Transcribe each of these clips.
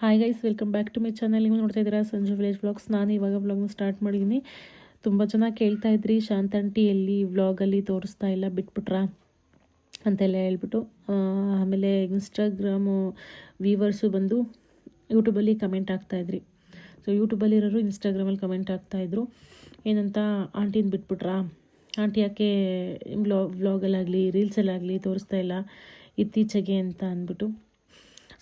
Hi guys, welcome back to my channel. ನೀವು ನೋಡ್ತಾ ಇದ್ದೀರಾ ಸಂಜು ವಿಲೇಜ್ ವ್ಲಾಗ್ಸ್. ನಾನು ಇವಾಗ ವ್ಲಾಗ್ನ ಸ್ಟಾರ್ಟ್ ಮಾಡಿದ್ದೀನಿ. ತುಂಬ ಜನ ಕೇಳ್ತಾ ಇದ್ರಿ, ಶಾಂತಂಟಿ ಎಲ್ಲಿ ವ್ಲಾಗಲ್ಲಿ ತೋರಿಸ್ತಾ ಇಲ್ಲ, ಬಿಟ್ಬಿಟ್ರಾ ಅಂತೆಲ್ಲ ಹೇಳ್ಬಿಟ್ಟು. ಆಮೇಲೆ ಇನ್ಸ್ಟಾಗ್ರಾಮು ವೀವರ್ಸು ಬಂದು ಯೂಟ್ಯೂಬಲ್ಲಿ ಕಮೆಂಟ್ ಆಗ್ತಾಯಿದ್ರಿ. ಸೊ ಯೂಟ್ಯೂಬಲ್ಲಿರೋರು ಇನ್ಸ್ಟಾಗ್ರಾಮಲ್ಲಿ ಕಮೆಂಟ್ ಆಗ್ತಾಯಿದ್ರು, ಏನಂತ ಆಂಟಿನ ಬಿಟ್ಬಿಟ್ರಾ, ಆಂಟಿ ಯಾಕೆ ವ್ಲಾಗಲ್ಲಾಗಲಿ ರೀಲ್ಸಲ್ಲಾಗಲಿ ತೋರಿಸ್ತಾ ಇಲ್ಲ ಇತ್ತೀಚೆಗೆ ಅಂತ ಅಂದ್ಬಿಟ್ಟು.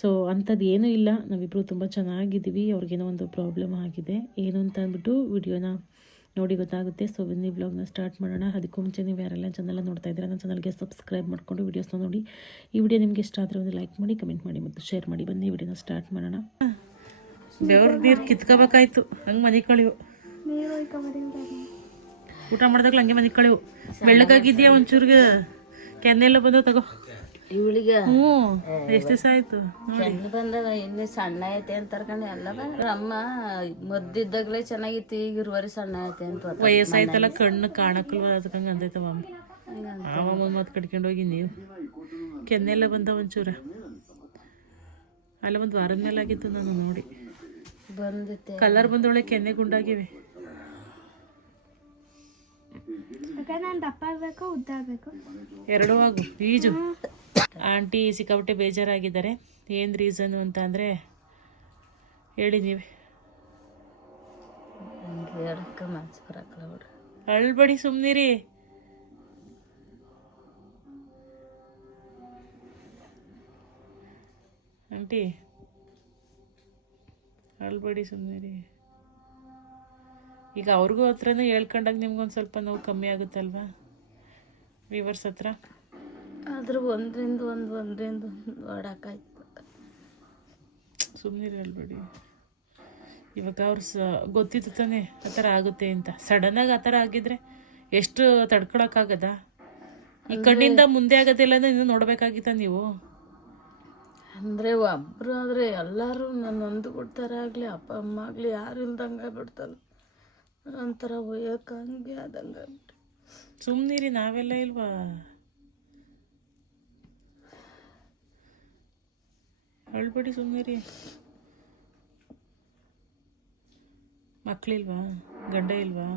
ಸೊ ಅಂಥದ್ದು ಏನೂ ಇಲ್ಲ, ನಾವಿಬ್ಬರು ತುಂಬ ಚೆನ್ನಾಗಿದ್ದೀವಿ. ಅವ್ರಿಗೇನೋ ಒಂದು ಪ್ರಾಬ್ಲಮ್ ಆಗಿದೆ, ಏನು ಅಂತ ಅಂದ್ಬಿಟ್ಟು ವಿಡಿಯೋನ ನೋಡಿ ಗೊತ್ತಾಗುತ್ತೆ. ಸೊ ಬನ್ನಿ ವ್ಲಾಗ್ನ ಸ್ಟಾರ್ಟ್ ಮಾಡೋಣ. ಅದಕ್ಕೂ ಮುಂಚೆ ನೀವು ಯಾರೆಲ್ಲ ಚಾನಲ್ ನೋಡ್ತಾ ಇದ್ದೀರಾ, ನನ್ನ ಚಾನಲ್ಗೆ ಸಬ್ಸ್ಕ್ರೈಬ್ ಮಾಡಿಕೊಂಡು ವೀಡಿಯೋಸ್ನ ನೋಡಿ. ಈ ವಿಡಿಯೋ ನಿಮಗೆ ಇಷ್ಟ ಆದರೆ ಒಂದು ಲೈಕ್ ಮಾಡಿ, ಕಮೆಂಟ್ ಮಾಡಿ ಮತ್ತು ಶೇರ್ ಮಾಡಿ. ಬನ್ನಿ ವಿಡಿಯೋನ ಸ್ಟಾರ್ಟ್ ಮಾಡೋಣ. ಬೆವ್ರ ನೀರು ಕಿತ್ಕೋಬೇಕಾಯ್ತು, ಹಂಗೆ ಮನೆ ಕಳಿವು. ಊಟ ಮಾಡಿದಾಗಲೂ ಹಂಗೆ ಮನೆ ಕಳಿವು. ಬೆಳ್ಳಗಾಗಿದ್ಯಾ ಒಂಚೂರಿಗೆ, ಕೆನ್ನೆಲ್ಲ ಬಂದವು ತಗೋ ಇವಳಿಗೆ. ಎಷ್ಟು ದಿವಸ ಆಯ್ತು ಕೆನ್ನೆ ಬಂದವ, ಇನ್ನು ಸಣ್ಣ ಐತೆ ಅಂತ ಕರ್ಕೊಂಡು ಎಲ್ಲ ಬಂದ್ರ. ಅಮ್ಮ ಮದ್ದಿದ್ದಾಗಲೇ ಚೆನ್ನಾಗಿತ್ತು, ಈಗ ಇರುವರಿ ಸಣ್ಣ ಐತೆ ಅಂತ. ವಯಸ್ಸಾಯ್ತಲ್ಲ, ಕಣ್ಣು ಕಾಣಕ್ಕಲ್ವ, ಅದಕ್ಕಂಗೆ ಅಂದೈತವ. ಅಮ್ಮ ಮತ್ತೆ ಕಟ್ಕೊಂಡು ಹೋಗಿ ನೀವು ಕೆನ್ನೆಲ್ಲ ಬಂದವ ಒಂಚೂರ. ಅಲ್ಲ ಒಂದು ವಾರದ ಮೇಲೆ ಆಗಿತ್ತು ನಾನು ನೋಡಿ. ಬಂದಿತ್ತೆ ಕಲರ್ ಬಂದೊಳೆ, ಕೆನ್ನೆ ಗುಂಡಾಗಿವೆ. ಎರಡೂ ಆಗು. ಈಜು ಆಂಟಿ ಸಿಕ್ಕಾಪಟ್ಟೆ ಬೇಜಾರಾಗಿದ್ದಾರೆ. ಏನು ರೀಸನ್ನು ಅಂತ ಅಂದರೆ ಹೇಳಿ ನೀವೇ. ಮನ್ಸು ಬರಕಲ್ಲ ಬಿಡ್ರಿ, ಅಳ್ಬೇಡಿ, ಸುಮ್ಮನಿರಿ. ಆಂಟಿ ಅಳ್ಬೇಡಿ, ಸುಮ್ಮನಿರಿ. ಈಗ ಅವ್ರಿಗೂ ಹತ್ರನೂ ಹೇಳ್ಕೊಂಡಾಗ ನಿಮ್ಗೊಂದು ಸ್ವಲ್ಪ ನೋವು ಕಮ್ಮಿ ಆಗುತ್ತಲ್ವಾ ವ್ಯೂವರ್ಸ್ ಹತ್ರ. ಆದ್ರೂ ಒಂದ್ರಿಂದ ಒಂದು ಓಡಾಕಾಯ್ತು. ಸುಮ್ಮನೆ ಹೇಳ್ಬೇಡಿ. ಇವಾಗ ಅವ್ರು ಗೊತ್ತಿತ್ತು ತಾನೆ ಆ ಥರ ಆಗುತ್ತೆ ಅಂತ. ಸಡನ್ನಾಗಿ ಆ ಥರ ಆಗಿದ್ರೆ ಎಷ್ಟು ತಡ್ಕೊಳಕ್ಕಾಗದ? ಈ ಕಣ್ಣಿಂದ ಮುಂದೆ ಆಗೋದಿಲ್ಲ ಅಂದ್ರೆ ಇನ್ನೂ ನೋಡ್ಬೇಕಾಗಿತ್ತ ನೀವು? ಅಂದರೆ ಒಬ್ಬರು ಆದರೆ ಎಲ್ಲರೂ ನನ್ನ ಒಂದು ಕೊಡ್ತಾರಾಗಲಿ, ಅಪ್ಪ ಅಮ್ಮ ಆಗಲಿ ಯಾರು ಇಲ್ದಂಗೆ ಬಿಡ್ತಲ್ಲ, ಒಂಥರ ಒಯ್ಯಕ್ಕೆ ಹಂಗೆ ಆದಂಗೆ. ಸುಮ್ಮನಿರಿ, ನಾವೆಲ್ಲ ಇಲ್ವಾ? ಅಳ್ಬೇಡಿ, ಸುಮ್ಮನಿರಿ. ಮಕ್ಕಳಿಲ್ವಾ? ಗಂಡ ಇಲ್ವಾ?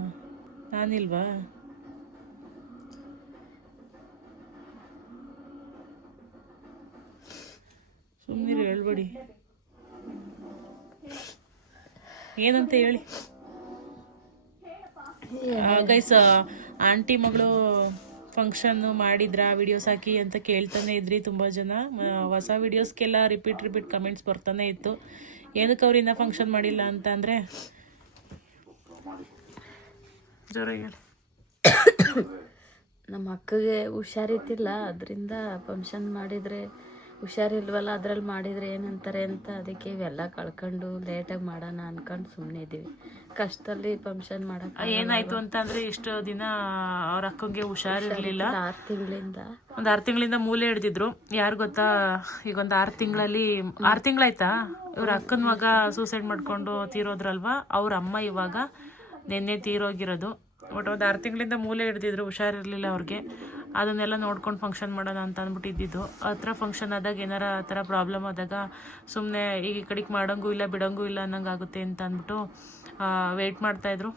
ನಾನಿಲ್ವಾ? ಸುಮ್ಮನಿರಿ, ಹೇಳ್ಬೇಡಿ. ಏನಂತ ಹೇಳಿ ಗೈಸ್. ಆಂಟಿ ಮಗಳು ಫಂಕ್ಷನ್ ಮಾಡಿದ್ರಾ, ವಿಡಿಯೋಸ್ ಹಾಕಿ ಅಂತ ಕೇಳ್ತಾನೆ ಇದ್ರಿ ತುಂಬ ಜನ. ಹೊಸ ವಿಡಿಯೋಸ್ಗೆಲ್ಲ ರಿಪೀಟ್ ಕಮೆಂಟ್ಸ್ ಬರ್ತಾನೆ ಇತ್ತು. ಏನಕ್ಕೆ ಅವ್ರು ಇನ್ನೂ ಫಂಕ್ಷನ್ ಮಾಡಿಲ್ಲ ಅಂತ ಅಂದರೆ ನಮ್ಮ ಅಕ್ಕಗೆ ಹುಷಾರಿತ್ತಿಲ್ಲ, ಅದರಿಂದ ಫಂಕ್ಷನ್ ಮಾಡಿದರೆ ಹುಷಾರಿಲ್ವಲ್ಲ, ಅದ್ರಲ್ಲಿ ಮಾಡಿದರೆ ಏನಂತಾರೆ ಅಂತ ಅದಕ್ಕೆ ಇವೆಲ್ಲ ಕಳ್ಕೊಂಡು ಲೇಟಾಗಿ ಮಾಡೋಣ ಅನ್ಕೊಂಡು ಸುಮ್ಮನೆ ಇದ್ದೀವಿ. ಕಷ್ಟದಲ್ಲಿ ಫಂಕ್ಷನ್ ಮಾಡೋಕೆ ಏನಾಯ್ತು ಅಂತ ಅಂದರೆ, ಇಷ್ಟು ದಿನ ಅವ್ರ ಅಕ್ಕಂಗೆ ಹುಷಾರಿರಲಿಲ್ಲ. 6 ತಿಂಗಳಿಂದ ಮೂಲೆ ಹಿಡ್ದಿದ್ರು. ಯಾರು ಗೊತ್ತಾ, ಈಗ ಒಂದು 6 ತಿಂಗಳಾಯ್ತಾ ಇವ್ರ ಅಕ್ಕನ ಮಗ ಸೂಸೈಡ್ ಮಾಡ್ಕೊಂಡು ತೀರೋದ್ರಲ್ವಾ. ಅವ್ರ ಅಮ್ಮ ಇವಾಗ ನಿನ್ನೆ ತೀರೋಗಿರೋದು. ಬಟ್ ಒಂದು 6 ತಿಂಗಳಿಂದ ಮೂಲೆ ಹಿಡ್ದಿದ್ರು, ಹುಷಾರಿರಲಿಲ್ಲ ಅವ್ರಿಗೆ. ಅದನ್ನೆಲ್ಲ ನೋಡ್ಕೊಂಡು ಫಂಕ್ಷನ್ ಮಾಡೋಣ ಅಂತ ಅಂದ್ಬಿಟ್ಟು ಇದ್ದಿದ್ದು. ಆ ಥರ ಫಂಕ್ಷನ್ ಆದಾಗ ಏನಾರ ಆ ಥರ ಪ್ರಾಬ್ಲಮ್ ಆದಾಗ ಸುಮ್ಮನೆ ಈ ಕಡೆಗೆ ಮಾಡೋಂಗೂ ಇಲ್ಲ ಬಿಡೋಂಗೂ ಇಲ್ಲ ಅನ್ನಂಗೆ ಆಗುತ್ತೆ ಅಂತ ಅಂದ್ಬಿಟ್ಟು ವೆಯ್ಟ್ ಮಾಡ್ತಾಯಿದ್ರು.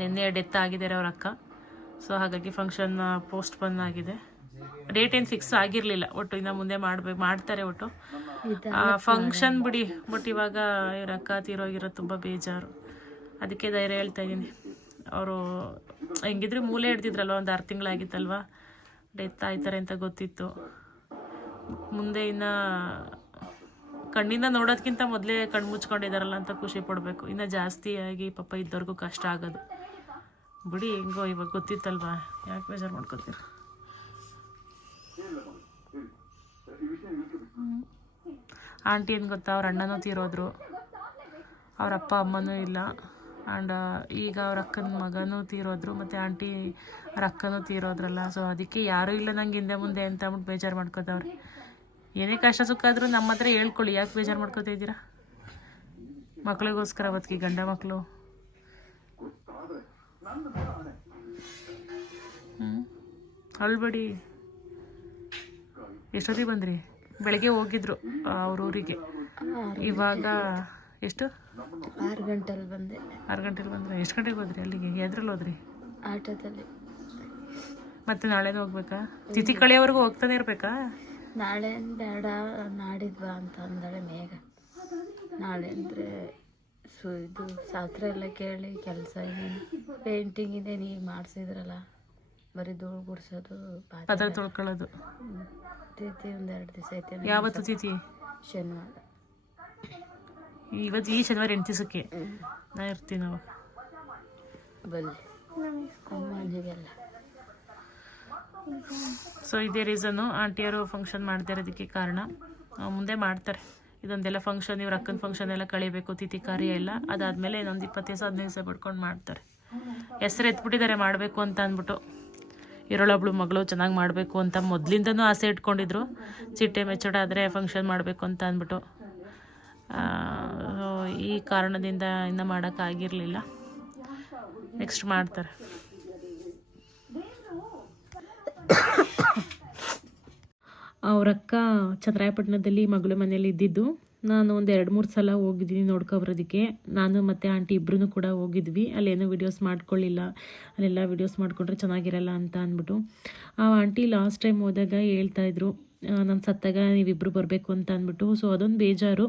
ನಿನ್ನೆ ಡೆತ್ ಆಗಿದ್ದಾರೆ ಅವ್ರ ಅಕ್ಕ. ಸೊ ಹಾಗಾಗಿ ಫಂಕ್ಷನ್ ಪೋಸ್ಟ್ಪೋನ್ ಆಗಿದೆ. ಡೇಟ್ ಏನು ಫಿಕ್ಸ್ ಆಗಿರಲಿಲ್ಲ. ಒಟ್ಟು ಇನ್ನು ಮುಂದೆ ಮಾಡ್ತಾರೆ ಒಟ್ಟು ಫಂಕ್ಷನ್ ಬಿಡಿ. ಬಟ್ ಇವಾಗ ಇವ್ರ ಅಕ್ಕ ತೀರೋಗಿರೋದು ತುಂಬ ಬೇಜಾರು. ಅದಕ್ಕೆ ಧೈರ್ಯ ಹೇಳ್ತಾ ಇದ್ದೀನಿ. ಅವರು ಹೆಂಗಿದ್ರೆ ಮೂಲೆ ಹಿಡ್ದಿದ್ರಲ್ವ, ಒಂದು 6 ತಿಂಗಳಾಗಿತ್ತಲ್ವ, ಡೆತ್ ಆಯ್ತಾರೆ ಅಂತ ಗೊತ್ತಿತ್ತು. ಮುಂದೆ ಇನ್ನು ಕಣ್ಣಿಂದ ನೋಡೋದಕ್ಕಿಂತ ಮೊದಲೇ ಕಣ್ಣು ಮುಚ್ಕೊಂಡಿದ್ದಾರಲ್ಲ ಅಂತ ಖುಷಿ ಪಡಬೇಕು. ಇನ್ನು ಜಾಸ್ತಿ ಆಗಿ ಪಾಪ ಇದ್ದವ್ರಿಗೂ ಕಷ್ಟ ಆಗೋದು ಬಿಡಿ. ಹೆಂಗೋ ಇವಾಗ ಗೊತ್ತಿತ್ತಲ್ವ, ಯಾಕೆ ಬೇಜಾರು ಮಾಡ್ಕೊತೀರ? ಆಂಟಿ ಏನು ಗೊತ್ತಾ, ಅವ್ರ ಅಣ್ಣನೂ ತೀರೋದ್ರು, ಅವ್ರ ಅಪ್ಪ ಅಮ್ಮನೂ ಇಲ್ಲ. ಆ್ಯಂಡ್ ಈಗ ಅವ್ರ ಅಕ್ಕನ ಮಗನೂ ತೀರೋದ್ರು, ಮತ್ತು ಆಂಟಿ ಅವ್ರ ಅಕ್ಕನೂ ತೀರೋದ್ರಲ್ಲ. ಸೊ ಅದಕ್ಕೆ ಯಾರೂ ಇಲ್ಲ ನಂಗೆ ಹಿಂದೆ ಮುಂದೆ ಅಂತ ಅಂದ್ಬಿಟ್ಟು ಬೇಜಾರು ಮಾಡ್ಕೋತವ್ರೆ. ಏನೇ ಕಷ್ಟ ಸುಖ ಆದರೂ ನಮ್ಮ ಹತ್ರ ಹೇಳ್ಕೊಳ್ಳಿ, ಯಾಕೆ ಬೇಜಾರು ಮಾಡ್ಕೋತಾ ಇದ್ದೀರಾ? ಮಕ್ಕಳಿಗೋಸ್ಕರ ಬದುಕಿ, ಗಂಡ ಮಕ್ಕಳು. ಅಳ್ಬೇಡಿ. ಎಷ್ಟೊತ್ತಿಗೆ ಬಂದ್ರಿ? ಬೆಳಗ್ಗೆ ಹೋಗಿದ್ರು ಅವ್ರ ಊರಿಗೆ. ಇವಾಗ ಎಷ್ಟು 6 ಗಂಟೆಲಿ ಬಂದೆ. 6 ಗಂಟೆಲಿ ಬಂದರೆ ಎಷ್ಟು ಗಂಟೆಗೆ ಹೋದ್ರಿ ಅಲ್ಲಿಗೆ? ಎದ್ರಲ್ಲಿ ಹೋದ್ರಿ? ಆಟೋದಲ್ಲಿ. ಮತ್ತೆ ನಾಳೆನೂ ಹೋಗ್ಬೇಕಾ? ತಿಥಿ ಕಳೆಯವರೆಗೂ ಹೋಗ್ತಾನೆ ಇರ್ಬೇಕಾ? ನಾಳೆ ಬೇಡ ನಾಡಿದ್ದು ಬಾ ಅಂತ ಅಂದಾಳೆ ಮೇಘ. ನಾಳೆ ಅಂದರೆ ಇದು ಶಾಸ್ತ್ರ ಎಲ್ಲ ಕೇಳಿ ಕೆಲಸ ಇನ್ನೇನು ಪೇಂಟಿಂಗ್ ಇನ್ನೇನು ಈಗ ಮಾಡಿಸಿದ್ರಲ್ಲ, ಬರೀ ಧೂಳು ಗುಡಿಸೋದು, ಪಾತ್ರೆ ತೊಳ್ಕೊಳ್ಳೋದು. ತಿಥಿ ಒಂದು 2 ದಿವಸ ಐತೆ. ಯಾವತ್ತು ತಿಥಿ? ಶನಿವಾರ. ಇವತ್ತು ಈ ಶನಿವಾರ 8 ದಿವಸಕ್ಕೆ ನಾ ಇರ್ತೀನಿ. ನಾವು ಬಲ್ಲಿ ಅಮ್ಮ ನೀವೆಲ್ಲ. ಸೊ ಇದೇ ರೀಸನ್ನು ಆಂಟಿಯವರು ಫಂಕ್ಷನ್ ಮಾಡ್ತಾ ಇರೋದಕ್ಕೆ ಕಾರಣ. ಮುಂದೆ ಮಾಡ್ತಾರೆ ಇದೊಂದೆಲ್ಲ ಫಂಕ್ಷನ್, ಇವ್ರ ಅಕ್ಕನ ಫಂಕ್ಷನ್ ಎಲ್ಲ ಕಳಿಬೇಕು, ತಿಥಿ ಕಾರ್ಯ ಎಲ್ಲ. ಅದಾದಮೇಲೆ ಇನ್ನೊಂದು 20 ದಿವಸ 15 ದಿವಸ ಬಿಟ್ಕೊಂಡು ಮಾಡ್ತಾರೆ. ಹೆಸರು ಎತ್ಬಿಟ್ಟಿದ್ದಾರೆ ಮಾಡಬೇಕು ಅಂತ ಅಂದ್ಬಿಟ್ಟು. ಇರೋಳೊಬ್ಳು ಮಗಳು ಚೆನ್ನಾಗಿ ಮಾಡಬೇಕು ಅಂತ ಮೊದಲಿಂದನೂ ಆಸೆ ಇಟ್ಕೊಂಡಿದ್ರು. ಚಿಟ್ಟೆ ಮೆಚ್ಚೋಡ ಆದರೆ ಫಂಕ್ಷನ್ ಮಾಡಬೇಕು ಅಂತ ಅಂದ್ಬಿಟ್ಟು. ಈ ಕಾರಣದಿಂದ ಇನ್ನೂ ಮಾಡೋಕ್ಕಾಗಿರಲಿಲ್ಲ. ನೆಕ್ಸ್ಟ್ ಮಾಡ್ತಾರೆ. ಅವರಕ್ಕ ಚಂದ್ರಾಯಪಟ್ಟಣದಲ್ಲಿ ಮಗಳು ಮನೇಲಿ ಇದ್ದಿದ್ದು. ನಾನು ಒಂದು 2-3 ಸಲ ಹೋಗಿದ್ದೀನಿ ನೋಡ್ಕೊಬರೋದಕ್ಕೆ. ನಾನು ಮತ್ತು ಆಂಟಿ ಇಬ್ಬರೂ ಕೂಡ ಹೋಗಿದ್ವಿ. ಅಲ್ಲೇನೂ ವೀಡಿಯೋಸ್ ಮಾಡ್ಕೊಳ್ಳಿಲ್ಲ. ಅಲ್ಲೆಲ್ಲ ವೀಡಿಯೋಸ್ ಮಾಡಿಕೊಂಡ್ರೆ ಚೆನ್ನಾಗಿರಲ್ಲ ಅಂತ ಅಂದ್ಬಿಟ್ಟು. ಆ ಆಂಟಿ ಲಾಸ್ಟ್ ಟೈಮ್ ಹೋದಾಗ ಹೇಳ್ತಾಯಿದ್ರು, ನಾನು ಸತ್ತಾಗ ನೀವಿಬ್ಬರು ಬರಬೇಕು ಅಂತ ಅಂದ್ಬಿಟ್ಟು. ಸೊ ಅದೊಂದು ಬೇಜಾರು.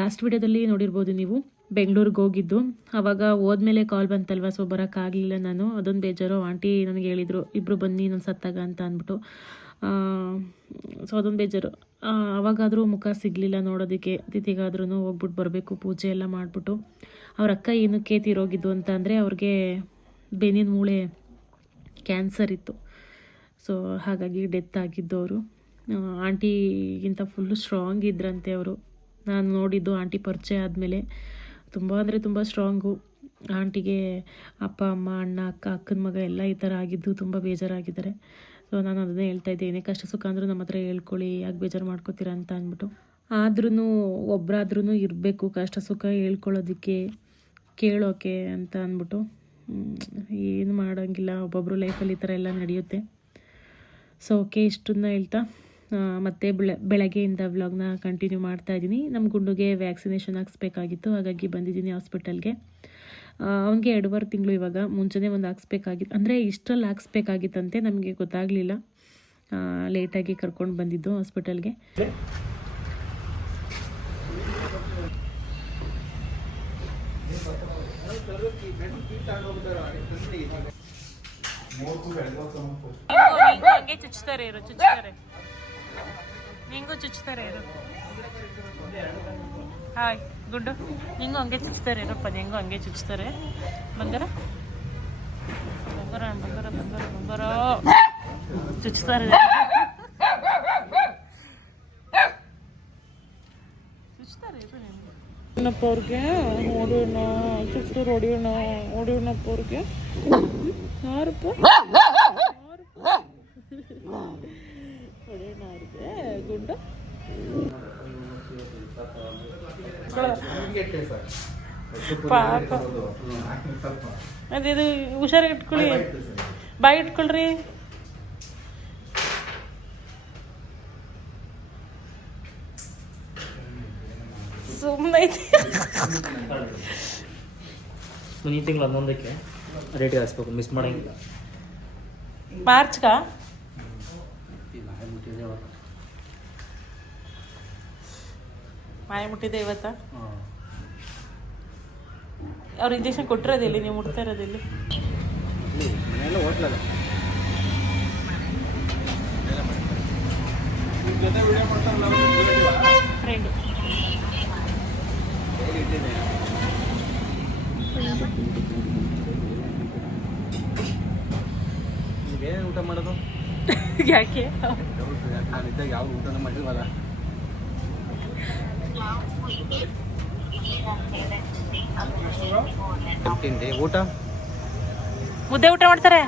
ಲಾಸ್ಟ್ ವಿಡಿಯೋದಲ್ಲಿ ನೋಡಿರ್ಬೋದು ನೀವು, ಬೆಂಗಳೂರಿಗೆ ಹೋಗಿದ್ದು. ಆವಾಗ ಹೋದ್ಮೇಲೆ ಕಾಲ್ ಬಂತಲ್ವ, ಸೊ ಬರೋಕ್ಕಾಗಲಿಲ್ಲ ನಾನು. ಅದೊಂದು ಬೇಜಾರು. ಆಂಟಿ ನನಗೆ ಹೇಳಿದರು, ಇಬ್ಬರು ಬನ್ನಿ ನಾನು ಸತ್ತಾಗ ಅಂತ ಅಂದ್ಬಿಟ್ಟು. ಸೊ ಅದೊಂದು ಬೇಜಾರು. ಅವಾಗಾದರೂ ಮುಖ ಸಿಗಲಿಲ್ಲ ನೋಡೋದಕ್ಕೆ. ತಿಥಿಗಾದ್ರೂ ಹೋಗ್ಬಿಟ್ಟು ಬರಬೇಕು, ಪೂಜೆ ಎಲ್ಲ ಮಾಡಿಬಿಟ್ಟು. ಅವ್ರ ಅಕ್ಕ ಏನಕ್ಕೆ ತೀರೋಗಿದ್ದು ಅಂತ ಅಂದರೆ, ಅವ್ರಿಗೆ ಬೆನ್ನಿನ ಮೂಳೆ ಕ್ಯಾನ್ಸರ್ ಇತ್ತು. ಸೊ ಹಾಗಾಗಿ ಡೆತ್ ಆಗಿದ್ದು ಅವರು. ಆಂಟಿಗಿಂತ ಫುಲ್ಲು ಸ್ಟ್ರಾಂಗ್ ಇದ್ರಂತೆ ಅವರು. ನಾನು ನೋಡಿದ್ದು ಆಂಟಿ ಪರಿಚಯ ಆದಮೇಲೆ. ತುಂಬ ಅಂದರೆ ತುಂಬ ಸ್ಟ್ರಾಂಗು. ಆಂಟಿಗೆ ಅಪ್ಪ ಅಮ್ಮ ಅಣ್ಣ ಅಕ್ಕ ಅಕ್ಕನ ಮಗ ಎಲ್ಲ ಈ ಥರ ಆಗಿದ್ದು ತುಂಬ ಬೇಜಾರಾಗಿದ್ದಾರೆ. ಸೊ ನಾನು ಅದನ್ನೇ ಹೇಳ್ತಾಯಿದ್ದೆ, ಏನೇ ಕಷ್ಟ ಸುಖ ಅಂದರೂ ನಮ್ಮ ಹತ್ರ ಹೇಳ್ಕೊಳ್ಳಿ, ಯಾಕೆ ಬೇಜಾರು ಮಾಡ್ಕೋತೀರಾ ಅಂತ ಅಂದ್ಬಿಟ್ಟು. ಆದ್ರೂ ಒಬ್ಬರಾದ್ರೂ ಇರಬೇಕು ಕಷ್ಟ ಸುಖ ಹೇಳ್ಕೊಳ್ಳೋದಕ್ಕೆ, ಕೇಳೋಕೆ ಅಂತ ಅಂದ್ಬಿಟ್ಟು. ಏನು ಮಾಡೋಂಗಿಲ್ಲ, ಒಬ್ಬೊಬ್ಬರು ಲೈಫಲ್ಲಿ ಈ ಥರ ಎಲ್ಲ ನಡೆಯುತ್ತೆ. ಸೊ ಓಕೆ, ಇಷ್ಟನ್ನ ಹೇಳ್ತಾ ಮತ್ತೆ ಬೆಳಗ್ಗೆಯಿಂದ ವ್ಲಾಗ್ನ ಕಂಟಿನ್ಯೂ ಮಾಡ್ತಾಯಿದ್ದೀನಿ. ನಮ್ಮ ಗುಂಡುಗೆ ವ್ಯಾಕ್ಸಿನೇಷನ್ ಹಾಕ್ಸ್ಬೇಕಾಗಿತ್ತು, ಹಾಗಾಗಿ ಬಂದಿದ್ದೀನಿ ಹಾಸ್ಪಿಟಲ್ಗೆ. ಅವನಿಗೆ 2.5 ತಿಂಗಳು ಇವಾಗ. ಮುಂಚೆನೇ ಒಂದು ಹಾಕ್ಸ್ಬೇಕಾಗಿತ್ತು, ಅಂದರೆ ಇಷ್ಟರಲ್ಲಿ ಹಾಕ್ಸ್ಬೇಕಾಗಿತ್ತಂತೆ, ನಮಗೆ ಗೊತ್ತಾಗಲಿಲ್ಲ. ಲೇಟಾಗಿ ಕರ್ಕೊಂಡು ಬಂದಿದ್ದು ಹಾಸ್ಪಿಟಲ್ಗೆ. ಹಂಗೆ ಚುಚ್ತಾರೆ ಇರು, ಚುಚ್ತಾರೆ ನಿಂಗೂ ಚುಚ್ತಾರೆ ಇರು. ಹಾಯ್ ಗುಡ್ಡು, ನಿಂಗೂ ಹಂಗೆ ಚುಚ್ತಾರೆ ಇರಪ್ಪ, ನಿಂಗೂ ಹಂಗೆ ಚುಚ್ತಾರೆ. ಬಂಗಾರ ಬಂಗಾರ ಬಂಗಾರ ಬಂಗಾರ ಬಂಗಾರ ಚುಚ್ತಾರೆ, ಚುಚ್ತಾರೆ ಇರು. ನಿನ್ನಪ್ಪ ಅವ್ರಿಗೆ ಹೊಡಿಯೋಣ, ಚುಚ್ಚಿದ್ರು ಹೊಡಿಯೋಣ, ಹೊಡಿಯೋಣಪ್ಪ ಅವ್ರಿಗೆ. ಯಾರಪ್ಪ ಹೊಡಿಯೋಣ ಅವ್ರಿಗೆ ಗುಂಡು. ಪಾಪ ಅದೇದು ಹುಷಾರಾಗಿ ಇಟ್ಕೊಳ್ಳಿ, ಬಾಯಿ ಇಟ್ಕೊಳ್ರಿ. ಸುಮ್ಮನೆ ಐತಿ. ಈ ತಿಂಗಳು 11ಕ್ಕೆ ರೇಟಿಗೆ ಹಾಕ್ಸ್ಬೇಕು, ಮಿಸ್ ಮಾಡೋಂಗಿಲ್ಲ. ಮಾರ್ಚ್ಗಾ ಮಾಯ ಮುಟ್ಟಿದೆ ಇವತ್ತ. ಅವ್ರು ಇಂಜೆಕ್ಷನ್ ಕೊಟ್ಟಿರೋದಿಲ್ಲ, ನೀವು ಮುಟ್ತಾ ಇರೋದಿಲ್ಲ. ಫ್ರೆಂಡ್ ಏನೇನು ಊಟ ಮಾಡೋದು? ಯಾಕೆ ಯಾವ ಊಟನ ಮಾಡಿಲ್ವಲ್ಲ. ತಿಂಡಿ ಊಟ ಮುದ್ದೆ ಊಟ ಮಾಡ್ತಾರೆ.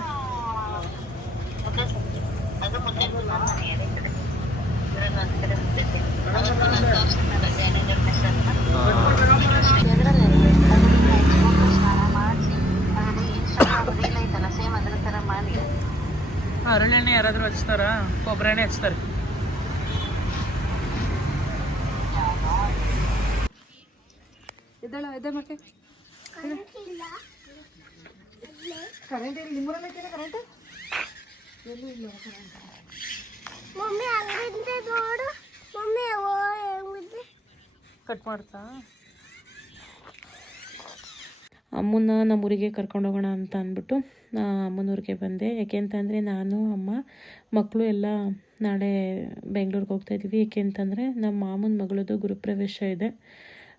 ಹರಳೆಣ್ಣೆ ಯಾರಾದರೂ ಹಚ್ತಾರಾ? ಕೊಬ್ಬರಿ ಎಣ್ಣೆ ಹಚ್ತಾರೆ. ಕಟ್ ಮಾಡ್ತಾ ಅಮ್ಮನ ನಮ್ಮೂರಿಗೆ ಕರ್ಕೊಂಡು ಹೋಗೋಣ ಅಂತ ಅಂದ್ಬಿಟ್ಟು ಅಮ್ಮನೂರಿಗೆ ಬಂದೆ. ಯಾಕೆ ಅಂತಂದರೆ ನಾನು ಅಮ್ಮ ಮಕ್ಕಳು ಎಲ್ಲ ನಾಳೆ ಬೆಂಗಳೂರಿಗೆ ಹೋಗ್ತಾಯಿದ್ದೀವಿ. ಏಕೆ ಅಂತಂದರೆ ನಮ್ಮ ಮಾಮನ ಮಗಳದ್ದು ಗುರುಪ್ರವೇಶ ಇದೆ,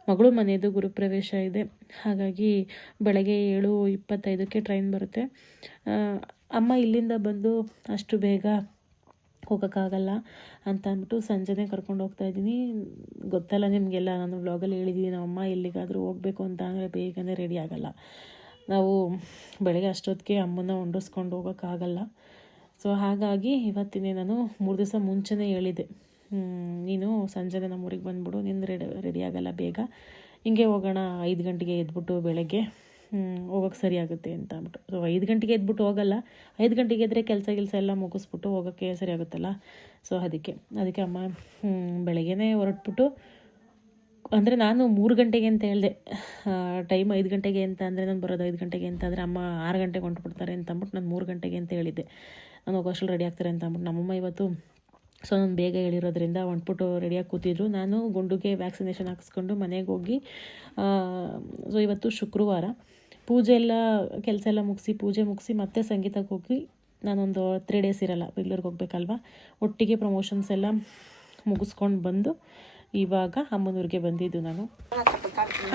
ಮಗಳು ಮನೆಯದು ಗುರುಪ್ರವೇಶ ಇದೆ. ಹಾಗಾಗಿ ಬೆಳಗ್ಗೆ 7:25ಕ್ಕೆ ಟ್ರೈನ್ ಬರುತ್ತೆ. ಅಮ್ಮ ಇಲ್ಲಿಂದ ಬಂದು ಅಷ್ಟು ಬೇಗ ಹೋಗೋಕ್ಕಾಗಲ್ಲ ಅಂತ ಅಂದ್ಬಿಟ್ಟು ಸಂಜೆನೇ ಕರ್ಕೊಂಡು ಹೋಗ್ತಾಯಿದ್ದೀನಿ. ಗೊತ್ತಲ್ಲ ನಿಮಗೆಲ್ಲ, ನಾನು ವ್ಲಾಗಲ್ಲಿ ಹೇಳಿದ್ದೀನಿ, ನಮ್ಮಮ್ಮ ಎಲ್ಲಿಗಾದರೂ ಹೋಗಬೇಕು ಅಂತ ಅಂದರೆ ಬೇಗನೆ ರೆಡಿ ಆಗೋಲ್ಲ. ನಾವು ಬೆಳಗ್ಗೆ ಅಷ್ಟೊತ್ತಿಗೆ ಅಮ್ಮನ ಹೊಂಡಿಸ್ಕೊಂಡು ಹೋಗೋಕ್ಕಾಗಲ್ಲ. ಸೊ ಹಾಗಾಗಿ ಇವತ್ತಿನೇ ನಾನು 3 ದಿವಸ ಮುಂಚೆನೇ ಹೇಳಿದೆ, ನೀನು ಸಂಜೆನೇ ನಮ್ಮ ಊರಿಗೆ ಬಂದುಬಿಡು, ನೀನು ರೆಡಿ ಆಗಲ್ಲ ಬೇಗ, ಹಿಂಗೆ ಹೋಗೋಣ 5 ಗಂಟೆಗೆ ಎದ್ಬಿಟ್ಟು ಬೆಳಗ್ಗೆ ಹೋಗೋಕ್ಕೆ ಸರಿ ಆಗುತ್ತೆ ಅಂತ ಅಂದ್ಬಿಟ್ಟು. ಸೊ 5 ಗಂಟೆಗೆ ಎದ್ಬಿಟ್ಟು ಹೋಗಲ್ಲ, 5 ಗಂಟೆಗೆ ಎದ್ದರೆ ಕೆಲಸ ಎಲ್ಲ ಮುಗಿಸ್ಬಿಟ್ಟು ಹೋಗೋಕ್ಕೆ ಸರಿ ಆಗುತ್ತಲ್ಲ. ಸೊ ಅದಕ್ಕೆ ಅಮ್ಮ ಬೆಳಗ್ಗೆನೇ ಹೊರಟ್ಬಿಟ್ಟು, ಅಂದರೆ ನಾನು 3 ಗಂಟೆಗೆ ಅಂತ ಹೇಳಿದೆ, ಟೈಮ್ 5 ಗಂಟೆಗೆ ಅಂತ ಅಂದರೆ ನಾನು ಬರೋದು 5 ಗಂಟೆಗೆ ಅಂತ ಆದರೆ ಅಮ್ಮ 6 ಗಂಟೆಗೆ ಹೊಂಟ್ಬಿಡ್ತಾರೆ ಅಂತ ಅಂದ್ಬಿಟ್ಟು ನಾನು 3 ಗಂಟೆಗೆ ಅಂತ ಹೇಳಿದ್ದೆ. ನಾನು ಹೋಗೋಷ್ಟು ರೆಡಿ ಆಗ್ತಾರೆ ಅಂತ ಅಂದ್ಬಿಟ್ಟು ನಮ್ಮಮ್ಮ ಇವತ್ತು ಸೊ ನಾನು ಬೇಗ ಹೇಳಿರೋದ್ರಿಂದ ಹೊಂಟ್ಬಿಟ್ಟು ರೆಡಿಯಾಗಿ ಕೂತಿದ್ರು. ನಾನು ಗುಂಡುಗೆ ವ್ಯಾಕ್ಸಿನೇಷನ್ ಹಾಕಿಸ್ಕೊಂಡು ಮನೆಗೆ ಹೋಗಿ, ಸೊ ಇವತ್ತು ಶುಕ್ರವಾರ ಪೂಜೆ ಎಲ್ಲ ಕೆಲಸ ಎಲ್ಲ ಮುಗಿಸಿ ಪೂಜೆ ಮುಗಿಸಿ ಮತ್ತೆ ಸಂಗೀತಕ್ಕೆ ಹೋಗಿ ನಾನೊಂದು 3 ಡೇಸ್ ಇರಲ್ಲ, ಬೆಂಗಳೂರಿಗೆ ಹೋಗ್ಬೇಕಲ್ವ, ಒಟ್ಟಿಗೆ ಪ್ರಮೋಷನ್ಸ್ ಎಲ್ಲ ಮುಗಿಸ್ಕೊಂಡು ಬಂದು ಇವಾಗ ಅಮ್ಮನೂರಿಗೆ ಬಂದಿದ್ದು ನಾನು.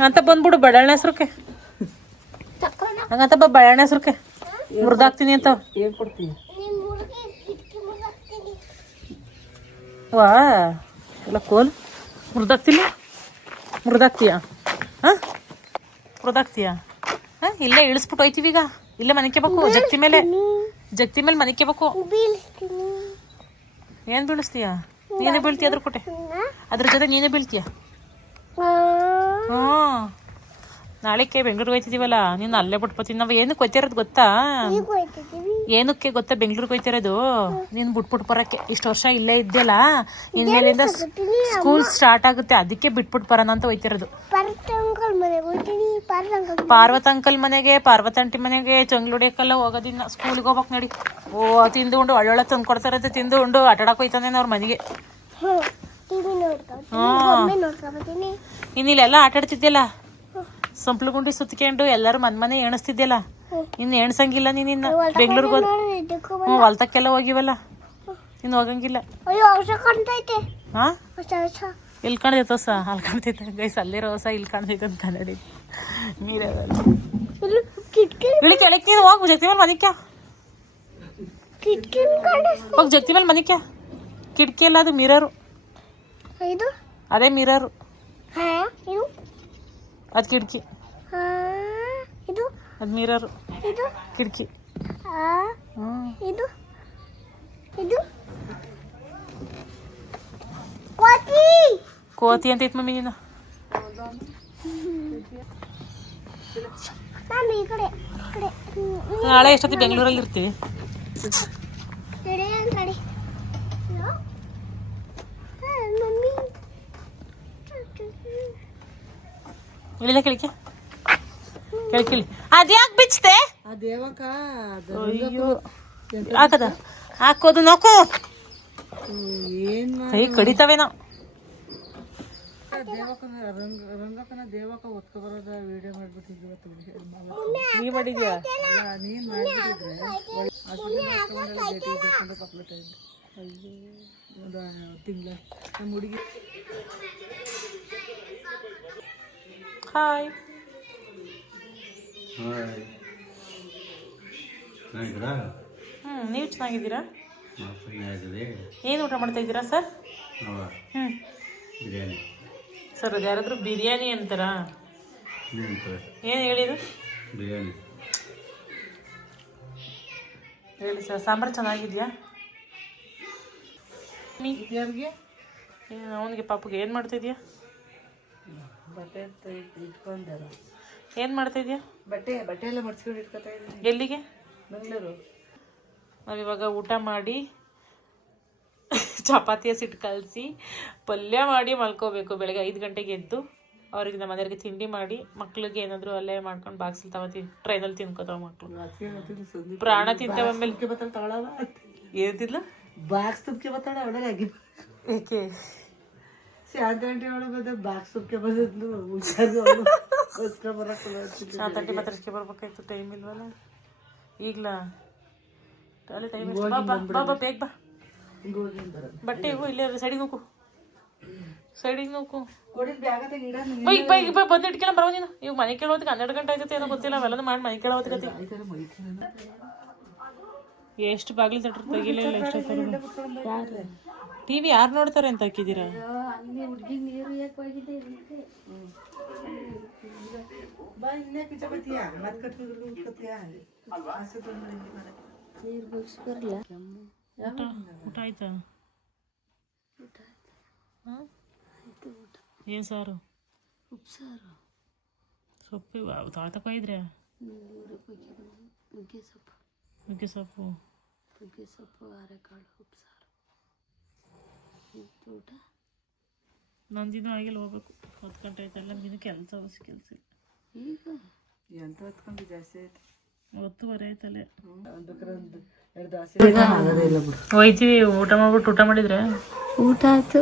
ಅಂತ ಬಂದ್ಬಿಡು ಬಳ್ಳಾಳ್ಣ ಹೆಸ್ರಕ್ಕೆ, ಹಂಗಂತ ಬಳ್ಳಾಳ್ಣ ಹೆಸ್ರಕ್ಕೆ ಮುರಿದಾಕ್ತೀನಿ ಅಂತ ಏನು ಕೊಡ್ತೀನಿ. ವಾ ಎಲ್ಲ ಕೋಲ್ ಮುರಿದಾಕ್ತೀಯಾ ಹಾಂ ಮುರಿದಾಕ್ತೀಯಾ ಹಾಂ? ಇಲ್ಲೇ ಇಳಿಸ್ಬಿಟ್ಟು ಹೋಯ್ತೀವಿ ಈಗ, ಇಲ್ಲೇ ಮನೆಕ್ಕೆಬೇಕು, ಜಗ್ತಿ ಮೇಲೆ ಮನೆಕ್ಕೆಬೇಕು. ಏನು ಬೀಳಿಸ್ತೀಯಾ? ನೀನೇ ಬೀಳ್ತೀಯ ಅದ್ರ ಕೊಟ್ಟೆ, ಅದ್ರ ಜೊತೆ ನೀನೇ ಬೀಳ್ತೀಯ. ಹ್ಞೂ ನಾಳೆಗೆ ಬೆಂಗ್ಳೂರಿಗೆ ಹೋಯ್ತಿದ್ದೀವಲ್ಲ, ನೀನು ಅಲ್ಲೇ ಬಿಟ್ಬಿಡ್ತೀನಿ. ನಾವು ಏನಕ್ಕೆ ಹೋಯ್ತಿರೋದು ಗೊತ್ತಾ? ಏನಕ್ಕೆ ಗೊತ್ತಾ ಬೆಂಗ್ಳೂರಿಗೆ ಹೋಯ್ತಿರೋದು? ನೀನು ಬಿಟ್ಬಿಟ್ಟು ಬರೋಕ್ಕೆ. ಇಷ್ಟು ವರ್ಷ ಇಲ್ಲೇ ಇದ್ದೆಲ್ಲ, ಇನ್ಮೇಲಿಂದ ಸ್ಕೂಲ್ ಸ್ಟಾರ್ಟ್ ಆಗುತ್ತೆ, ಅದಕ್ಕೆ ಬಿಟ್ಬಿಟ್ಟು ಬರೋಣ ಅಂತ ಹೋಯ್ತಿರೋದು. ಪಾರ್ವತ ಅಂಕಲ್ ಮನೆಗೆ, ಪಾರ್ವತಂಟಿ ಮನೆಗೆ, ಚಂಗ್ಲುಡಿಯಕ್ಕೆಲ್ಲ ಹೋಗೋದಿನ್ನ. ಸ್ಕೂಲಿಗೆ ಹೋಗ್ಬೇಕು ನಡಿ. ಓ ತಿಂದು ಉಂಡು ಒಳ್ಳೊಳ್ಳೆ ತಂದು ಕೊಡ್ತಾರಂತೆ, ತಿಂದು ಉಂಡು ಆಟಾಡಕ್ಕೆ ಹೋಯ್ತಾನೆ ಅವ್ರ ಮನೆಗೆ. ಇನ್ನಿಲ್ಲೆಲ್ಲ ಆಟಾಡ್ತಿದ್ದೆಲ್ಲ, ಸಂಪ್ಲು ಗುಂಡಿ ಸುತ್ಕೊಂಡು ಎಲ್ಲರೂ ಮನೆ ಎಣಿಸ್ತಿದ್ದೆಲ್ಲ, ಇನ್ನು ಎಣ್ಸಂಗಿಲ್ಲ ನೀನಿನ್ನ. ಬೆಂಗ್ಳೂರಿಗೆ ಹೊಲ್ತಕ್ಕೆಲ್ಲ ಹೋಗಿವಲ್ಲ, ಇನ್ನು ಹೋಗಂಗಿಲ್ಲ. ಹಾಂ ಇಲ್ಲಿ ಕಾಣ್ತೈತೆ ಹೊಸ, ಅಲ್ಲಿ ಕಾಣ್ತೈತೆ ಗೈಸ್, ಅಲ್ಲಿರೋ ಹೊಸ ಇಲ್ಲಿ ಕಾಣ್ತೈತೆ ಅಂತ ಕನ್ನಡಿ ನೀರಲ್ಲ. ಇಳಿ ಕೆಳಕ್ಕೆ ನೀನು ಹೋಗಿ ಜಗ್ತಿ ಮೇಲೆ ಮನಿಕ್ಯ, ಹೋಗಿ ಜಗ್ತಿ ಮೇಲೆ ಮನಿಕ್ಯ. ಕಿಟಕಿ ಎಲ್ಲ ಅದು ಮಿರರು, ಅದೇ ಮಿರರು, ಅದು ಕಿಟಕಿ, ಅದು ಮಿರರು, ಕಿಟಕಿ. ಕೋತಿ ಅಂತ ಐತ್ ಮಮ್ಮಿ ನೀನು. ನಾಳೆ ಎಷ್ಟೊತ್ತಿ ಬೆಂಗಳೂರಲ್ಲಿ ಇರ್ತೀವಿ? ಇಳಿಲ್ಲ ಕೆಳಕ್ಕೆ, ಕೆಳಕಿಳಿ. ಅದ್ಯಾಕೆ ಬಿಚ್ತೆ? ಹಾಕದ ಹಾಕೋದು ನೋಕು, ಕೈ ಕಡಿತವೇನೋ. ನೀ ಮಾಡಿದ್ಯಾ? ಹಾಯ್, ನೀವು ಚೆನ್ನಾಗಿದ್ದೀರಾ? ಏನು ಊಟ ಮಾಡ್ತಾ ಇದ್ದೀರಾ ಸರ್? ಸರ್ ಅದು ಯಾರಾದರೂ ಬಿರಿಯಾನಿ ಅಂತಾರಾ? ಏನು ಹೇಳಿದು? ಬಿರಿಯಾನಿ ಹೇಳಿ ಸರ್. ಸಾಂಬಾರು ಚೆನ್ನಾಗಿದೆಯಾ? ಅವನಿಗೆ ಪಾಪಗೆ ಏನು ಮಾಡ್ತಿದ್ಯಾ? ಬಟ್ಟೆ ಇಟ್ಕೊಂಡೆ. ಏನು ಮಾಡ್ತಾಯಿದ್ಯಾ? ಬಟ್ಟೆ ಎಲ್ಲ ಮಡ್ಸ್ಕೊಂಡು ಇಟ್ಕೊತಾ ಇದ್ದೀನಿ. ಎಲ್ಲಿಗೆ? ಬೆಂಗಳೂರು. ನಾವಿವಾಗ ಊಟ ಮಾಡಿ ಚಪಾತಿ ಹಸಿಟ್ಟು ಕಲಸಿ ಪಲ್ಯ ಮಾಡಿ ಮಲ್ಕೋಬೇಕು. ಬೆಳಗ್ಗೆ 5 ಗಂಟೆಗೆ ಎದ್ದು ಅವ್ರಿಗೆ ನಮ್ಮ ಮನೆಯವ್ರಿಗೆ ತಿಂಡಿ ಮಾಡಿ ಮಕ್ಳಿಗೆ ಏನಾದರೂ ಅಲ್ಲೇ ಮಾಡ್ಕೊಂಡು ಬಾಕ್ಸಲ್ಲಿ ತಗೋತೀವಿ ಟ್ರೈನಲ್ಲಿ ತಿನ್ಕೋತಾವ ಮಕ್ಕಳು ಪ್ರಾಣ ತಿಂತಾವ ಆಮೇಲೆ ಏನಿಲ್ಲ ಬಾಕ್ಸ್ ತುಪ್ಕೆ ಬತ್ತಾಳ ಅವಳಾಗಿ ಏಕೆ ಶಾಂತ ಆಂಟಿ ಅವಳು ಬಂದ ಬಾಕ್ಸ್ ತುಪ್ಕೆ ಬಂದಿದ್ಲು ಹುಷಾರು ಶಾಂತಂಟಿ ಮಾತಾಡ್ಸ್ಕೆ ಬರ್ಬೇಕಾಯ್ತು ಟೈಮ್ ಇಲ್ವಲ್ಲ ಈಗ್ಲಾ ಅಲ್ಲೇ ಟೈಮ್ ಎಷ್ಟು ಬಾ ಬಾ ಬೇಗ ಬಾ ಬಟ್ಟೆ ಇವು ಇಲ್ಲೇ ಸೈಡಿಗೆ ನೋಕು ಸೈಡಿಗೆ ನೋಕು ಈಗ ಬಾ ಈಗ ಬಾ ಬಂದು ಇಟ್ಕೆಲ್ಲ ಬರೋ ನೀನು ಈಗ ಮನೆ ಕೇಳೋದಕ್ಕೆ 12 ಗಂಟೆ ಆಯ್ತೈತೆ ಏನೋ ಗೊತ್ತಿಲ್ಲ ಅವೆಲ್ಲ ಮಾಡಿ ಮನೆ ಕೇಳೋದಕ್ಕೆ ಎಷ್ಟು ಬಾಗಿಲು ತಟ್ರ ತೆಗಿಲಿಲ್ಲ ಎಷ್ಟೊತ್ತು ಟಿವಿ ಯಾರು ನೋಡ್ತಾರೆ ಅಂತ ಹಾಕಿದ್ದೀರಾ ಊಟ ಆಯ್ತಾ ಏನು ಸಾರು ಉಪ್ಸಾರು ಸೊಪ್ಪು ತಾಳ್ತಕ್ಕೊಯ್ದ್ರೆ ನುಗ್ಗೆ ಸೊಪ್ಪು ಅರೆಕಾಳು ಉಪ್ಸಾರು ಊಟ ನಂದಿನೂ ಆಗಿಲ್ಲ ಹೋಗ್ಬೇಕು 10 ಗಂಟೆ ಆಯ್ತಲ್ಲ ದಿನ ಕೆಲಸ ಈಗ ಎಂತ ಹೊತ್ಕೊಂಡು ಜಾಸ್ತಿ ಆಯ್ತು 10:30 ಆಯ್ತಲ್ಲೇ ಬಿಡು ಹೋಯ್ತೀವಿ ಊಟ ಮಾಡ್ಬಿಟ್ಟು ಊಟ ಮಾಡಿದ್ರೆ ಊಟ ಆಯ್ತು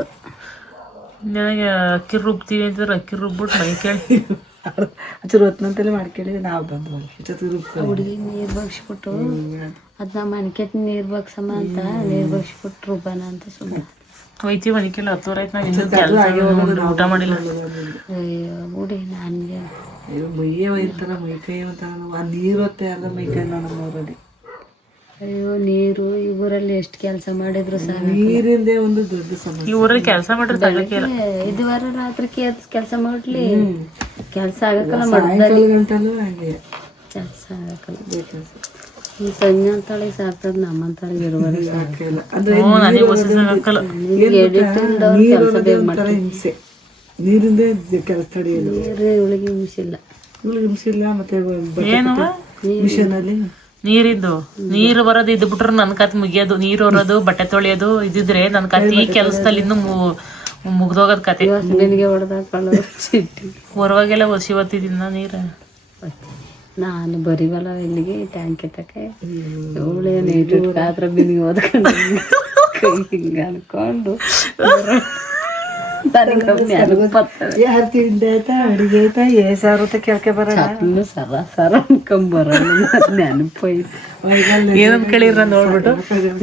ನನಗೆ ಅಕ್ಕಿ ರುಬ್ತೀವಿ ಅಂತಂದ್ರೆ ಅಕ್ಕಿ ರುಬ್ಬಿಟ್ಟು ಮೈ ಕೇಳಿ ಹಚ್ಚರು ಹೊತ್ನಂತಲೇ ಮಾಡ್ಕೇಳಿದ್ವಿ ನಾವು ಬಂದ್ವಲ್ಲ ಇಷ್ಟೊತ್ತಿಗೆ ರುಬ್ತೀವಿ ಹುಡುಗಿ ನೀರು ಬಗ್ಸ್ಬಿಟ್ಟು ಅದನ್ನ ಮಣ್ಕೆಟ್ ನೀರು ಬಗ್ಸಮ್ಮ ಅಂತ ನೀರು ಬಗ್ಸ್ಬಿಟ್ಟು ರುಬ್ಬನ ಅಂತ ಸುಮ್ಮನೆ ಹೋಯ್ತೀವಿ ಮಣಿಕೆಲ್ಲ 10:30 ಆಯ್ತು ನಾವು ಇನ್ನೂ ಕೆಲಸ ಊಟ ಮಾಡಿಲ್ಲ ಅಯ್ಯೋ ಬಿಡಿ ನನಗೆ ಅಯ್ಯೋ ಮೈಯೇ ಒಯ್ತಾರ ಮೈಕೈ ಅಂತಾರ ಆ ನೀರು ಹೊತ್ತೆ ಅಲ್ಲ ಮೈಕೈ ನಮ್ಮೂರಲ್ಲಿ ಅಯ್ಯೋ ನೀರು ಈ ಊರಲ್ಲಿ ಎಷ್ಟು ಕೆಲಸ ಮಾಡಿದ್ರು ಸಹ ನೀರಿಂದೇ ಒಂದು ದೊಡ್ಡ ಸಮಸ್ಯೆ ಈ ಊರಲ್ಲಿ ಕೆಲಸ ಮಾಡ್ರೆ ತಗೊಳಕ್ಕಿಲ್ಲ ಇದು ವಾರ ರಾತ್ರಿ ಕೆಲಸ ಮಾಡ್ಲಿ ಕೆಲಸ ಆಗಕ್ಕಲ್ಲ ಸಾಯಂಕಾಲ ಗಂಟಲು ಹಾಗೆ ಕೆಲಸ ಆಗಕ್ಕಲ್ಲ ಬೇಕೆಲ್ಸ ಈ ಸಂಜೆ ಅಂತಾಳೆ ಸಾಕ್ತದ ನಮ್ಮಂತಾಳೆ ಇರುವವರೆಗೆ ಹಾಕಿಲ್ಲ ಅಂದ್ರೆ ನನಗೆ ಹೊಸ ಹಾಕಲ್ಲ ಎಡಿಟಿಂಗ್ ಕೆಲಸ ಬೇಗ ಮಾಡ್ತಾರೆ ಹಿಂಸೆ ನೀರಿಂದೇ ಕೆಲಸ ತಡೆಯೋದು ನೀರು ಇವಳಿಗೆ ಹಿಂಸಿಲ್ಲ ಇವ್ಳಿಗೆ ಹಿಂಸೆ ಇಲ್ಲ ಮತ್ತೆ ಏನು ಮಿಷನಲ್ಲಿ ನೀರಿದ್ದು ನೀರು ಬರೋದು ಇದ್ದು ಬಿಟ್ರೆ ನನ್ನ ಕತ್ ಮುಗಿಯೋದು ನೀರು ಹೊರೋದು ಬಟ್ಟೆ ತೊಳೆಯೋದು ಇದ್ದಿದ್ರೆ ನನ್ನ ಕತೆ ಈ ಕೆಲಸದಲ್ಲಿ ಇನ್ನೂ ಮುಗ್ದೋಗೋದ್ ಕತೆ ಬೆನ್ನಿಗೆ ಹೊಡೆದಾಕೊಳ್ಳೋ ಚಿಟ್ಟಿ ಹೊರವಾಗೆಲ್ಲ ಒಸಿವತ್ತಿದ್ದೀನ ನೀರು ನಾನು ಬರೀವಲ್ಲ ಇಲ್ಲಿಗೆ ಟ್ಯಾಂಕ್ ಎತ್ತಕ್ಕೆ ಇವಳೇನು ಇಟ್ಟು ಕಾತ್ರ ಬಿನಿಗೆ ಓದ್ಕೊಂಡು ಕೈ ಹಿಂಗೆ ಅನ್ಕೊಂಡು ಯಾರು ತಿಂಡಿ ಆಯ್ತಾ ಅಡಿಗೆ ಆಯ್ತಾ ಸಾವಿರ ರೂಪಾಯಿ ಕೇಳ್ಕೆ ಬರೋಣ ಚಪ್ಲು ಸರ ಅನ್ಕೊಂಬರೋಣ ನೆನಪೈತು ಏನಂತ ಕೇಳಿರ ನೋಡ್ಬಿಟ್ಟು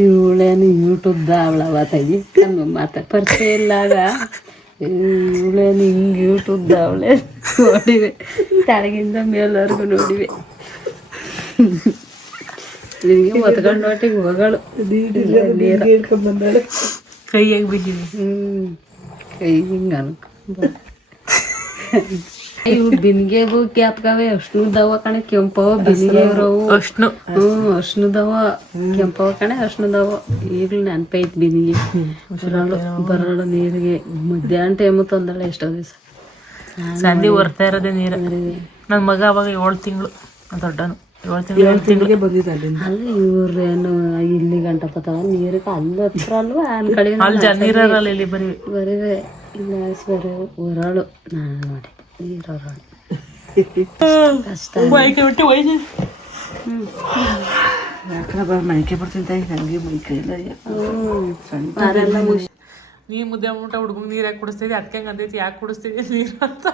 ಇವಳೇನು ಯೂಟ್ಯೂಬ್ದ ಅವಳವ ತೆಗಿ ಮತ್ತೆ ಪರಿಚಯ ಇಲ್ಲಾಗ ಇವಳೇನು ಹಿಂಗೆ ಯೂಟ್ಯೂಬ್ದ ಅವಳೇ ನೋಡಿವೆ ತಳಗಿಂದ ಮೇಲವರೆಗೂ ನೋಡಿವೆ ನಿನಗೆ ಒತ್ಕೊಂಡು ಒಟ್ಟಿಗೆ ಹೋಗಳು ಹೇಳ್ಕೊಂಡ್ ಬಂದಾಳೆ ಕೈಯಾಗಿ ಬಿದ್ದಿದೆ ಕೈ ಹಿಂಗೆ ಅನ್ಕೊಂಬ ಇವು ಬಿನ್ಗೆಗು ಕ್ಯಾಪ್ಗವೆ ಅಷ್ಟ್ನದವ ಕಣೆ ಕೆಂಪವ ಬಿನ್ಗೆ ಇರೋವು ಅಷ್ಟು ಅಷ್ಟ್ನದವ ಕೆಂಪವ ಕಣೆ ಅಷ್ಟ್ನದವ ಈಗಲೂ ನೆನಪೈತ್ ಬಿನ್ಗೆ ಬರೋಣ ನೀರಿಗೆ ಮಧ್ಯಾಹ್ನ ಟೈಮು ತಂದಳೆ ಎಷ್ಟೋ ದಿವಸ ಸಂಧಿ ಹೊರ್ತಾ ಇರೋದೇ ನೀರು ನನ್ನ ಮಗ ಅವಾಗ 7 ತಿಂಗಳು ದೊಡ್ಡನು 7 ತಿಂಗಳಿಗೆ ಬಂದಿದ್ದ ಅಲ್ಲಿಂದ ಅಲ್ಲಿ ಇವ್ರೇನು ಇಲ್ಲಿ ಗಂಟ ಪತಾವ ನೀರಿಗೆ ಅಲ್ಲಿ ಹತ್ರ ಅಲ್ವಾ ಕಡೆ ಅಲ್ಲಿ ನೀರಲ್ಲ ಇಲ್ಲಿ ಬರೀ ಬರೀವೆ ಇಲ್ಲ ಬರೀ ಹೊರಳು ನಾನು ನೋಡಿ ನೀರು ಹೊರಳು ಕಷ್ಟ ಯಾಕಂದ್ರೆ ಮೈಕೆ ಬರ್ತಿಂತ ನನಗೆ ಮೈಕೈ ಇಲ್ಲ ಅದೆಲ್ಲ ಮುಷ್ ನೀ ಮುದ್ದೆ ಊಟ ಹುಡುಗಂಗೆ ನೀರು ಯಾಕೆ ಕುಡಿಸ್ತಿದ್ದೆ ಅದಕ್ಕೆ ಅಂದೈತಿ ಯಾಕೆ ಕುಡಿಸ್ತಿದ್ದೆ ನೀರು ಅಂತ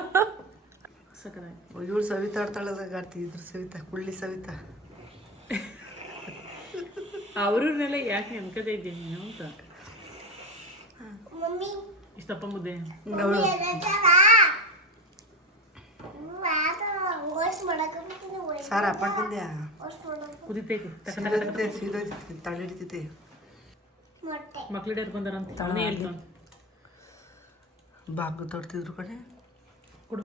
ಇವಳು ಸವಿತಾ ಆಡ್ತಾಳದಾಗ ಆಡ್ತಿದ್ರು ಸವಿತಾ ಕುಳ್ಳಿ ಸವಿತಾ ಅವ್ರನ್ನೆಲ್ಲ ಯಾಕೆ ನೆನ್ಕದೇ ಇದ್ದೀನಿ ನೀನು ಅಂತ ಇಷ್ಟಪ್ಪ ಮುದ್ದೆ ಸಾರ ಹಾಕೊಂಡಿದ್ಯಾ ಕುದಿತೈತಿ ಸೀದೋಯ್ತೈತಿ ತಳಿಡ್ತೈತಿ ಮಕ್ಳಿಡರ್ ಬಂದಾರಂತ ತಾನೇ ಹೇಳ್ತಾನೆ ಬಾಗ್ಲು ತೊಡ್ತಿದ್ರು ಕಡೆ